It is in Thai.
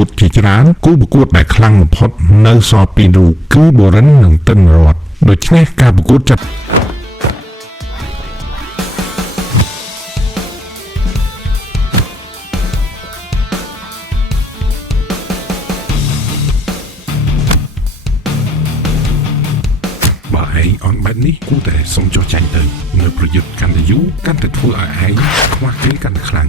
วดจีจรานกู้ประกวดได้คลั่งพอดเนื้อซอปีดูคือโบรันหนึ่งต้นรอดโดยที่การประกวดจัดบ่ายอ่อนแบบนี้กูแต่ส่งจอใจเติมเนื้อประยุทธ์กันแต่ยุกันแต่ทั่วไอ้ควักให้กันครั้ง